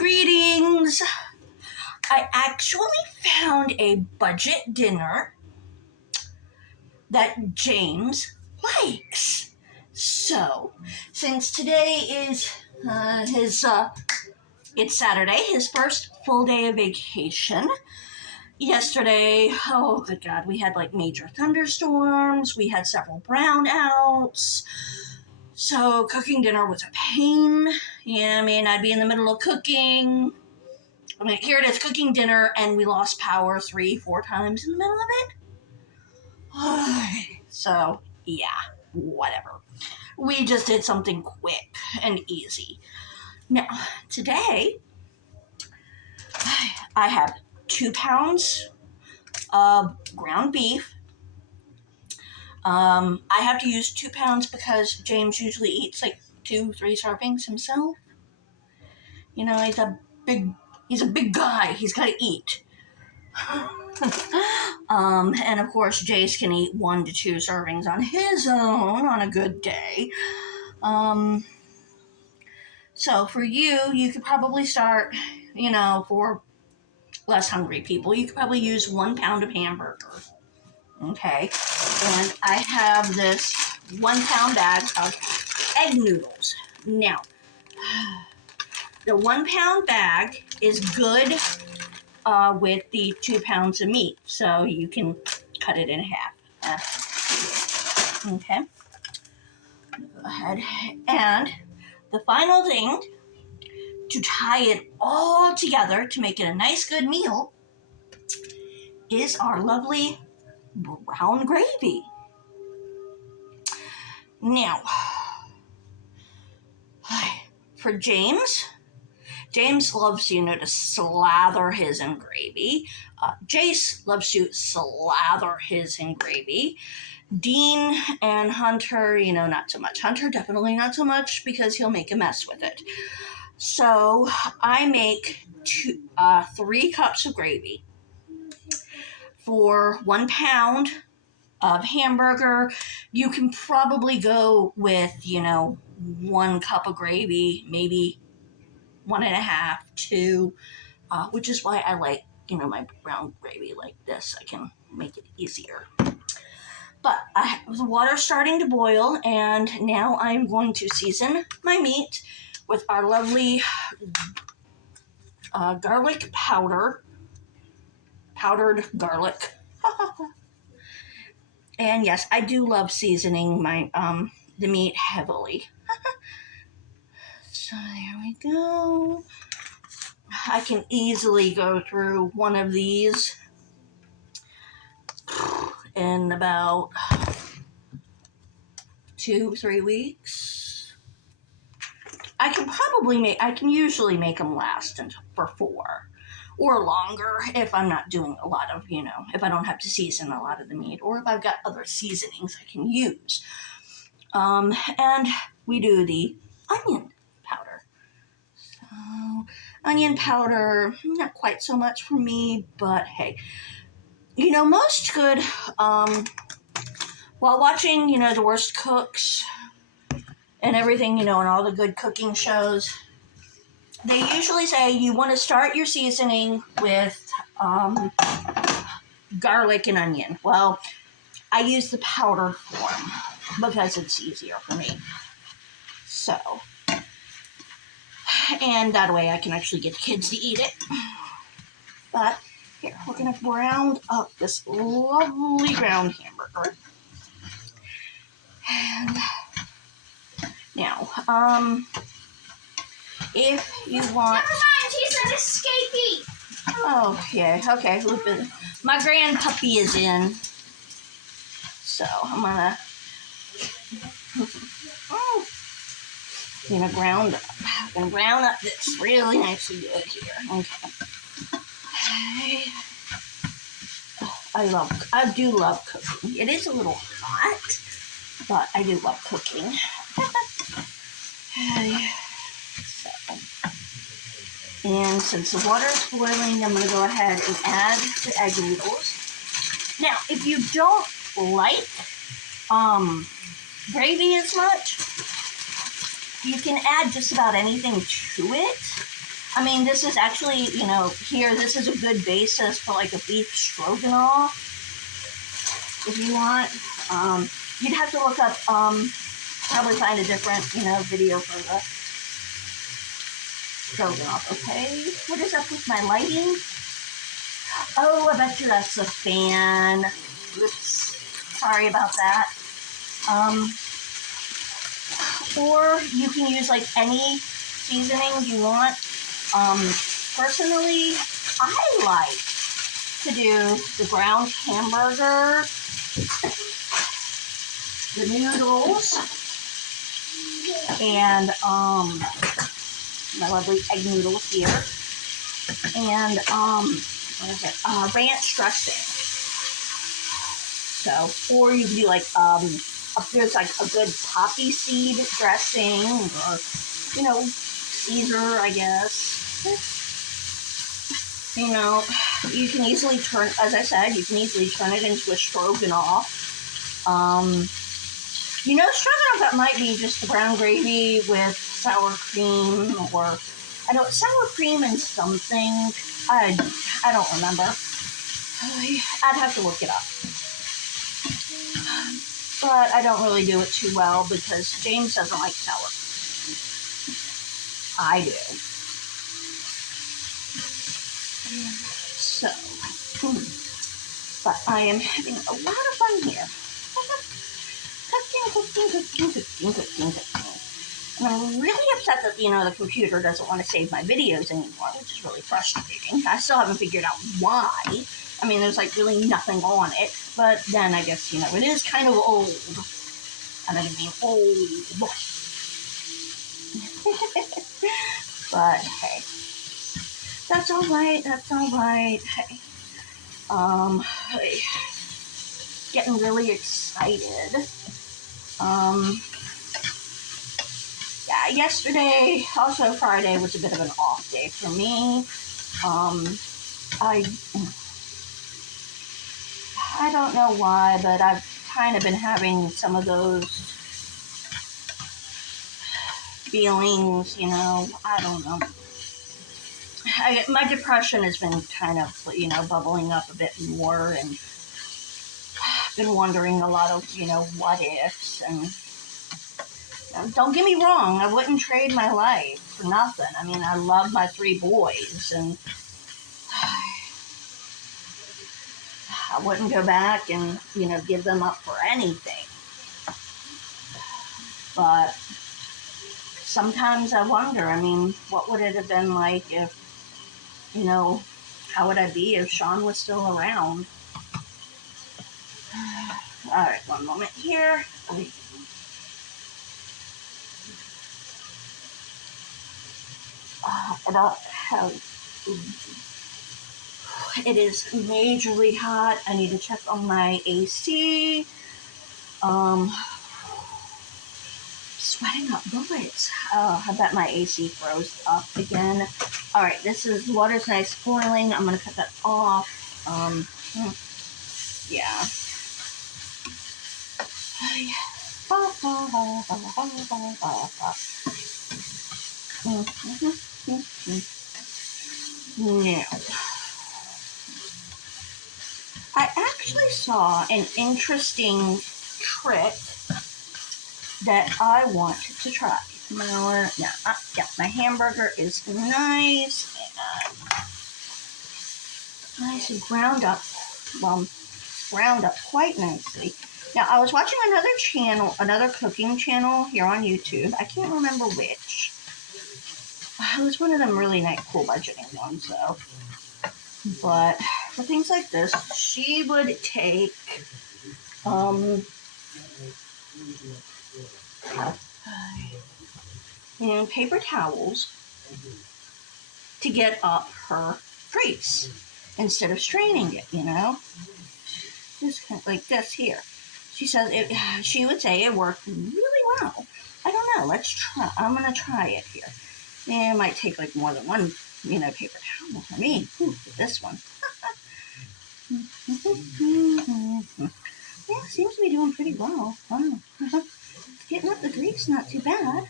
Greetings! I actually found a budget dinner that James likes. So, since today is it's Saturday, his first full day of vacation. Yesterday, oh good God, we had like major thunderstorms, we had several brownouts. So cooking dinner was a pain. Yeah, I mean, I'd be in the middle of cooking. I mean, here it is, cooking dinner, and we lost power 3-4 times in the middle of it. So, yeah, whatever. We just did something quick and easy. Now, today, I have 2 pounds of ground beef. I have to use 2 pounds because James usually eats like 2-3 servings himself. You know, he's a big guy. He's got to eat. And of course, Jace can eat 1 to 2 servings on his own on a good day. So for you could probably start, for less hungry people, you could probably use 1 pound of hamburger. Okay. And I have this 1 pound bag of egg noodles. Now, the 1 pound bag is good with the 2 pounds of meat, so you can cut it in half. Okay. Go ahead. And the final thing to tie it all together to make it a nice, good meal is our lovely brown gravy. Now, for James loves, to slather his in gravy. Jace loves to slather his in gravy. Dean and Hunter, not so much. Hunter definitely not so much because he'll make a mess with it. So I make 3 cups of gravy for 1 pound of hamburger. You can probably go with, 1 cup of gravy, maybe 1.5, 2, which is why I like, my brown gravy like this. I can make it easier. But the water's starting to boil, and now I'm going to season my meat with our lovely garlic powdered garlic. And yes, I do love seasoning my the meat heavily. So there we go. I can easily go through one of these in about 2-3 weeks. I can usually make them last for 4 or longer if I'm not doing a lot of, if I don't have to season a lot of the meat, or if I've got other seasonings I can use. And we do the onion powder. So, onion powder, not quite so much for me, but hey, most good, while watching, The Worst Cooks and everything, and all the good cooking shows, they usually say you want to start your seasoning with garlic and onion. Well, I use the powdered form because it's easier for me. So, and that way I can actually get the kids to eat it. But here, we're going to brown up this lovely ground hamburger. And now, if you want... Never mind, he's an escapee. Oh, yeah, okay. My grand puppy is in. So, I'm gonna ground up. I'm gonna brown up this really nicely good here. Okay. I do love cooking. It is a little hot, but I do love cooking. And since the water is boiling, I'm going to go ahead and add the egg noodles. Now, if you don't like gravy as much, you can add just about anything to it. I mean, this is actually, here, this is a good basis for like a beef stroganoff, if you want. You'd have to look up, probably find a different, video for the stroganoff, okay? What is up with my lighting? Oh, I bet you that's a fan. Oops. Sorry about that. Or you can use like any seasoning you want. Personally, I like to do the ground hamburger, the noodles, and my lovely egg noodles here, and what is it? Ranch dressing. So, or you can do like there's like a good poppy seed dressing, or Caesar, I guess. You can easily turn, as I said, you can easily turn it into a stroganoff. Stroganoff, that might be just the brown gravy with sour cream, or I know sour cream and something. I don't remember. I'd have to look it up. But I don't really do it too well because James doesn't like sour cream. I do. So, but I am having a lot of fun here. Cooking. And I'm really upset that, the computer doesn't want to save my videos anymore, which is really frustrating. I still haven't figured out why. I mean, there's like really nothing on it, but then I guess, it is kind of old. And I mean old. But hey, that's all right. Hey, getting really excited. Yeah, yesterday, also Friday, was a bit of an off day for me. I don't know why, but I've kind of been having some of those feelings, I don't know. My depression has been kind of, bubbling up a bit more, and I've been wondering a lot of, what ifs, and don't get me wrong, I wouldn't trade my life for nothing. I mean, I love my 3 boys, and I wouldn't go back and, give them up for anything. But sometimes I wonder, I mean, what would it have been like if, how would I be if Sean was still around? All right, one moment here. It is majorly hot. I need to check on my AC. Sweating up bullets. Oh, I bet my AC froze up again. All right, water's nice boiling. I'm gonna cut that off. Yeah. Now, I actually saw an interesting trick that I want to try. My hamburger is nice and ground up quite nicely. Now, I was watching another cooking channel here on YouTube. I can't remember which. It was one of them really nice, cool budgeting ones, though. But for things like this, she would take, paper towels to get up her grease instead of straining it, Just kind of like this here. She would say it worked really well. I don't know. Let's try. I'm going to try it here. It might take like more than one, paper towel for me. This one. Yeah, seems to be doing pretty well. Wow. Getting up the grease, not too bad.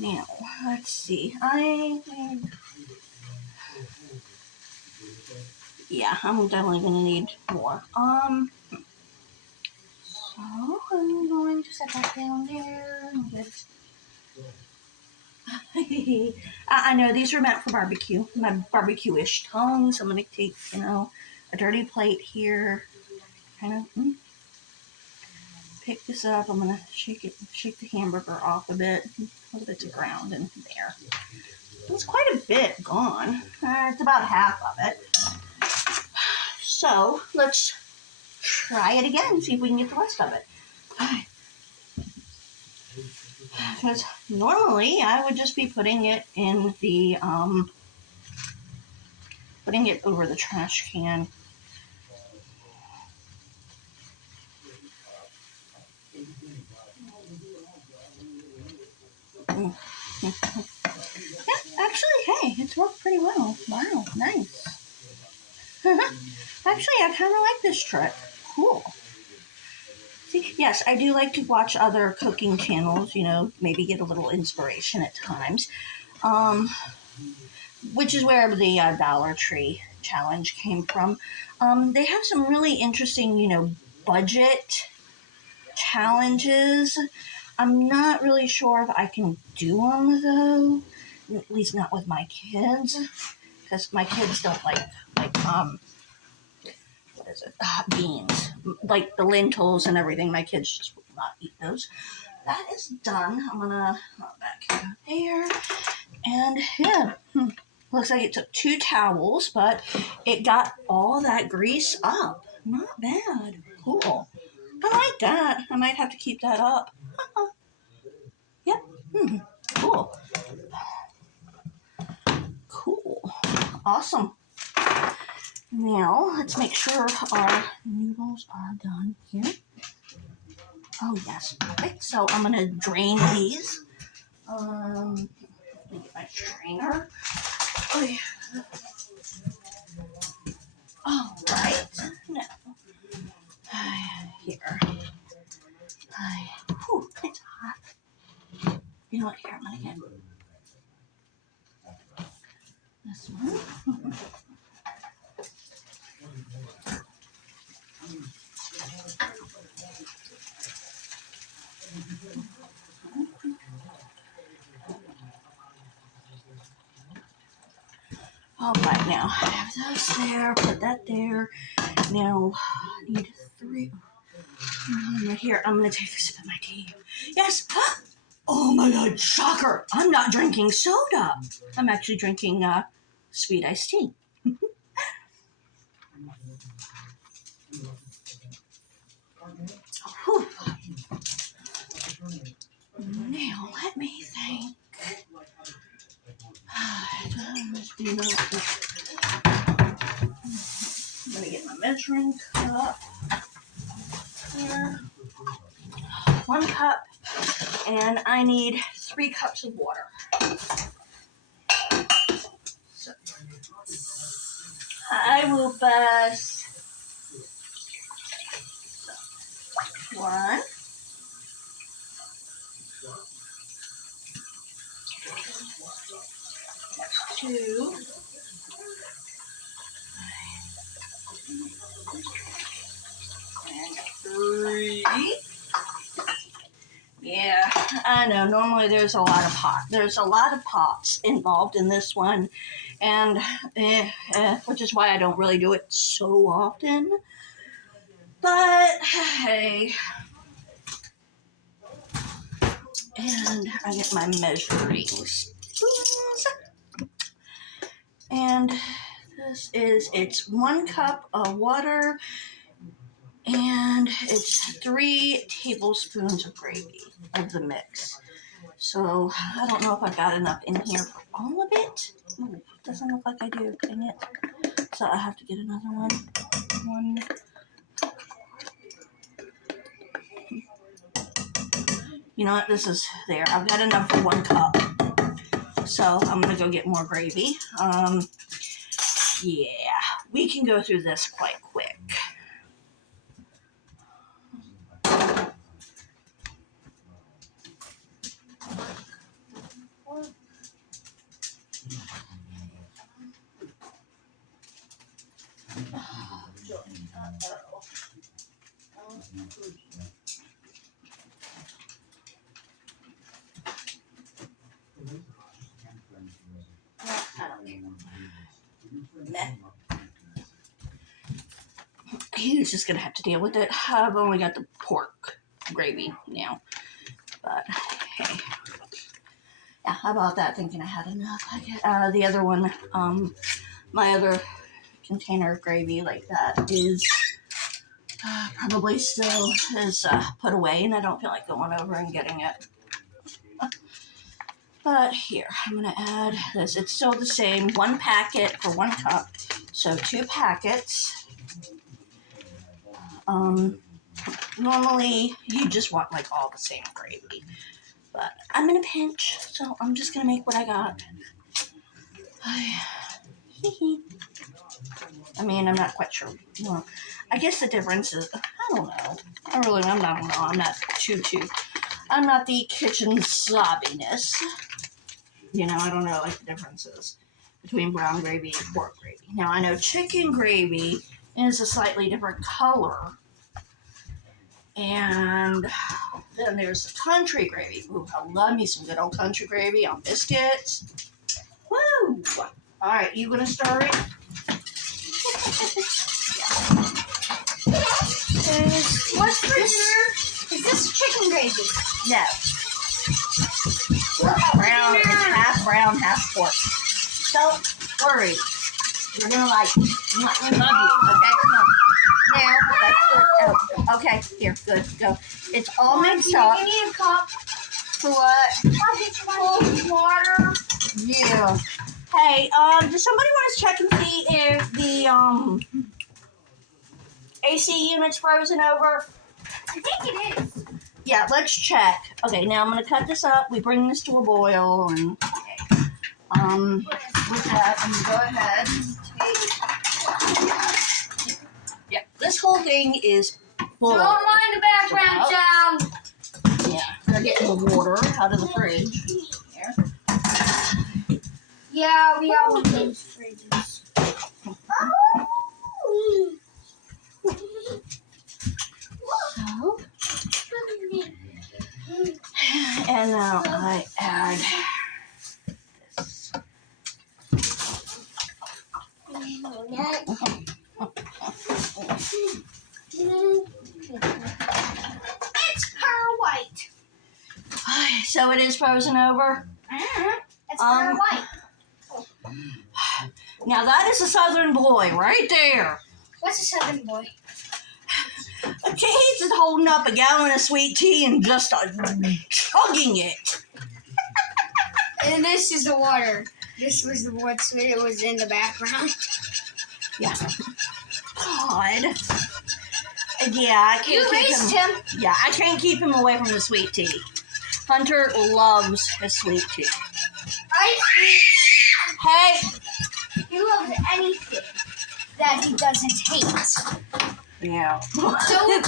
Now, let's see. I think, yeah, I'm definitely gonna need more. So I'm going to set that down there. I know these are meant for barbecue. My barbecue-ish tongues. I'm gonna take, a dirty plate here. Kind of pick this up. I'm gonna shake the hamburger off a bit. A little bit to ground in there. It's quite a bit gone. It's about half of it. So let's try it again. See if we can get the rest of it. Because normally I would just be putting it in the putting it over the trash can. Yeah, actually, hey, it's worked pretty well. Wow, nice. Actually, I kind of like this trick. Cool. See, yes, I do like to watch other cooking channels, maybe get a little inspiration at times. Which is where the Dollar Tree challenge came from. They have some really interesting, budget challenges. I'm not really sure if I can do them though, at least not with my kids, because my kids don't like what is it? Beans, like the lentils and everything. My kids just will not eat those. That is done. I'm gonna put back there, and yeah. Looks like it took 2 towels, but it got all that grease up. Not bad. Cool. I like that. I might have to keep that up. Yep. Cool. Cool. Awesome. Now, let's make sure our noodles are done here. Oh, yes. Perfect. So I'm going to drain these. Let me get my strainer. Oh, yeah. All right. Now, here. Whew, it's hot. You know what? Here, I'm going to get this one. All right, now I have those there. Put that there. Now I need 3. Right here. I'm going to take a sip of my tea. Yes. Oh my God, shocker. I'm not drinking soda. I'm actually drinking sweet iced tea. Whew. Now, let me think. I'm going to get my measuring cup here. 1 cup. And I need 3 cups of water. So, I will bust 1, 2, and 3. Yeah, I know. Normally there's a lot of pots involved in this one, and which is why I don't really do it so often. But hey, and I get my measuring spoons, and it's 1 cup of water, and it's 3 tablespoons of gravy of the mix. So I don't know if I've got enough in here for all of it. Ooh, doesn't look like I do. Dang it. So I have to get another one. You know what? This is there. I've got enough for 1 cup. So I'm gonna go get more gravy. Yeah, we can go through this quite quick. He's just gonna have to deal with it. I've only got the pork gravy now, but hey, yeah, I bought that thinking I had enough. I get the other one, my other container of gravy like that is probably still is put away, and I don't feel like going over and getting it. But here, I'm gonna add this. It's still the same, 1 packet for 1 cup, so 2 packets. Normally you just want like all the same gravy, but I'm in a pinch, so I'm just gonna make what I got. I mean, I'm not quite sure. Well, I guess the difference is, I don't know. I'm not the kitchen slobbiness. You know, I don't know like the differences between brown gravy and pork gravy. Now, I know chicken gravy is a slightly different color. And then there's the country gravy. Ooh, I love me some good old country gravy on biscuits. Woo! All right, you gonna stir it? What's for dinner? Is this chicken gravy? No. Brown, it's half brown, half pork. Don't worry. You're gonna like it. I love you. Okay, come on. Now, that's good. Oh, okay, here, good, go. It's all mixed up. You need a cup. For what? I'll get you cold water. Yeah. Hey, does somebody want to check and see if the AC unit's frozen over? I think it is. Yeah, let's check. Okay, now I'm gonna cut this up. We bring this to a boil, and with that, I'm gonna go ahead and take. Yeah, this whole thing is full. Don't mind the background sound. Yeah, they're getting the water out of the fridge. Here. Yeah, we have one of those fridges. So, and now I add this. It's pearl white. So it is frozen over? It's pearl white. Now that is a Southern boy right there. What's a Southern boy? Okay, he's just holding up a gallon of sweet tea and just chugging it. And this is the water. This was the what it was in the background. Yeah. God. Yeah, I can't You keep raised him. him. Yeah, I can't keep him away from the sweet tea. Hunter loves his sweet tea. Hey. He loves anything that he doesn't hate. Yeah. So with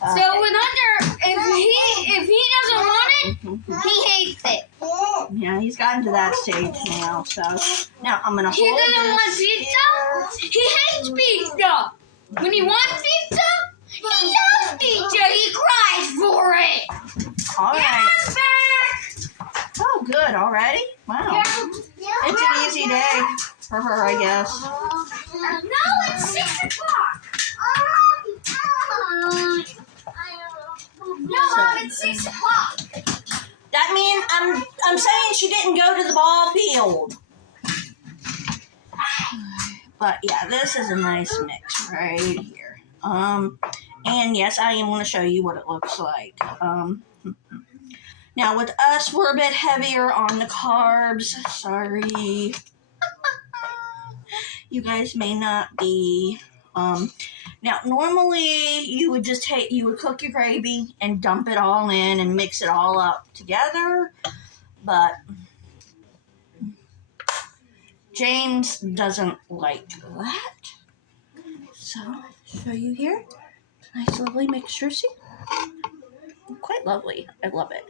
Hunter, if he doesn't want it, he hates it. Yeah, he's gotten to that stage now. So now I'm gonna He hold doesn't want this pizza. He hates pizza. When he wants pizza, he loves pizza. He cries for it. All right. Get back. Oh, good. Already? Wow. It's an easy day for her, I guess. No, it's 6 o'clock. No, Mom, it's 6 o'clock. That means I'm saying she didn't go to the ball field. But yeah, this is a nice mix right here. And yes, I am going to show you what it looks like. Now with us, we're a bit heavier on the carbs. Sorry. You guys may not be. Now normally you would just cook your gravy and dump it all in and mix it all up together, but James doesn't like that. So I'll show you here. Nice lovely mixture, see? Quite lovely. I love it.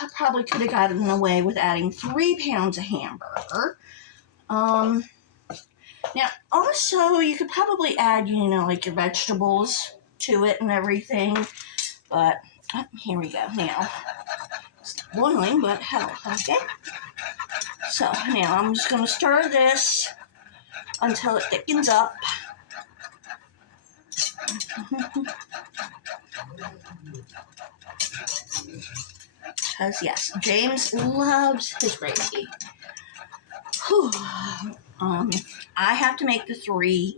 I probably could have gotten away with adding 3 pounds of hamburger. Now, also, you could probably add, like your vegetables to it and everything. But, here we go. Now, it's not boiling, but hell, okay? So, now I'm just going to stir this until it thickens up. Because, yes, James loves his gravy. Whew. I have to make the 3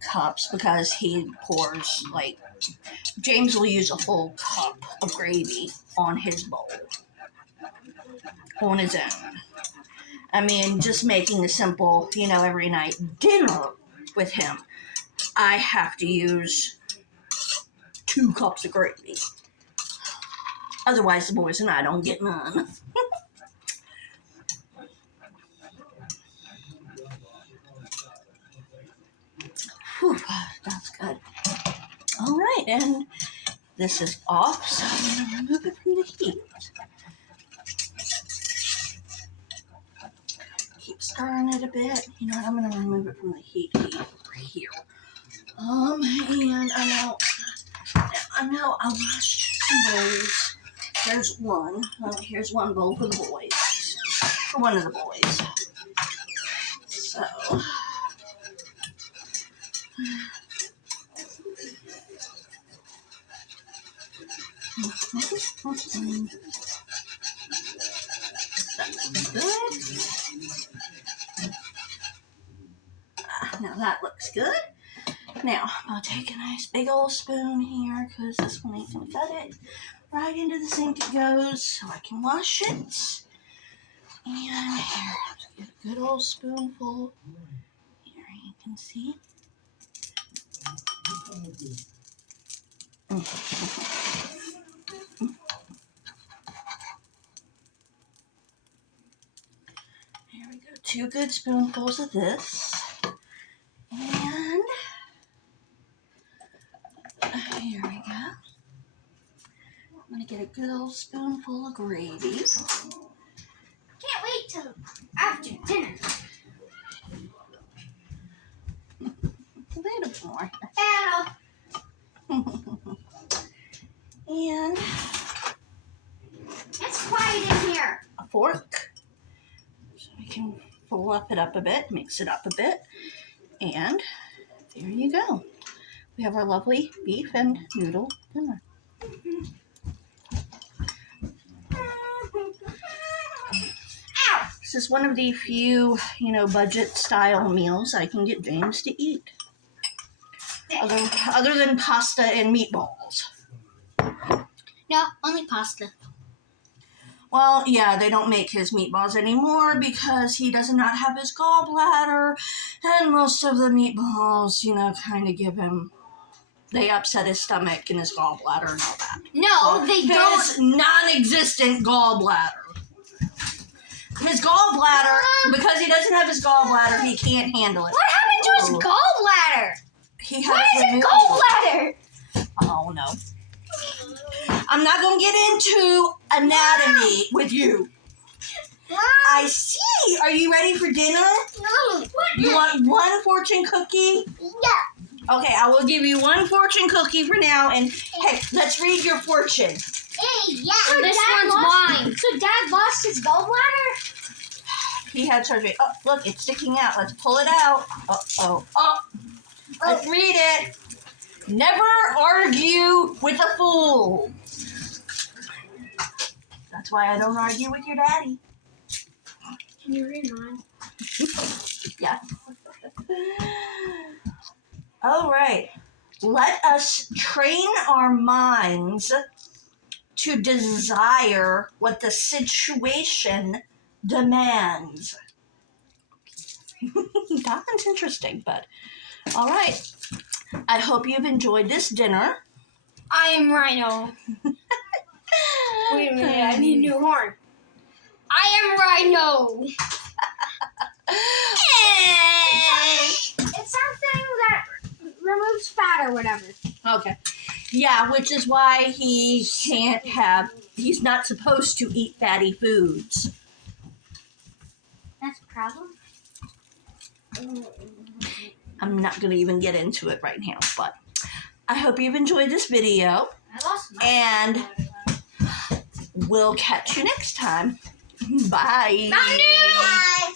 cups because he pours, like, James will use a full cup of gravy on his bowl. On his own. I mean, just making a simple, every night dinner with him, I have to use 2 cups of gravy. Otherwise, the boys and I don't get none. Whew, that's good. All right, and this is off, so I'm going to remove it from the heat. Keep stirring it a bit. You know what, I'm going to remove it from the heat over here. And I know I washed some bowls. There's one. Here's one bowl for the boys. For one of the boys. So. That's good. Now that looks good. Now, I'll take a nice big old spoon here because this one ain't going to cut it. Right into the sink it goes so I can wash it. And here, let's get a good old spoonful. Here you can see. Here we go. 2 good spoonfuls of this. And here we go. I'm going to get a good old spoonful of gravy. Can't wait till after dinner. A little more. And It's quiet in here. a fork. So we can fluff it up a bit, mix it up a bit. And there you go. We have our lovely beef and noodle dinner. Ow! This is one of the few, budget style meals I can get James to eat. Other than pasta and meatballs. No, only pasta. Well, yeah, they don't make his meatballs anymore because he does not have his gallbladder, and most of the meatballs, kind of give him, they upset his stomach and his gallbladder and all that. No, they don't. His non-existent gallbladder. His gallbladder, because he doesn't have his gallbladder, he can't handle it. What happened to his gallbladder? He had What it is a removed. gallbladder? Oh, no. I'm not going to get into anatomy with you. I see. Are you ready for dinner? No. You want 1 fortune cookie? Yeah. Okay, I will give you 1 fortune cookie for now. And, hey, let's read your fortune. Hey, yeah. So this one's mine. So Dad lost his gallbladder? He had surgery. Oh, look, it's sticking out. Let's pull it out. Oh. Let's read it. Never argue with a fool. That's why I don't argue with your daddy. Can you read mine? Yeah. All right. Let us train our minds to desire what the situation demands. That one's interesting, but all right. I hope you've enjoyed this dinner. I am Rhino. Wait a minute, I need a new horn. I am Rhino. It's something that removes fat or whatever. Okay. Yeah, which is why he can't have He's not supposed to eat fatty foods. That's a problem. I'm not going to even get into it right now, but I hope you've enjoyed this video, I lost my and we'll catch you next time. Bye. Mountain Dew!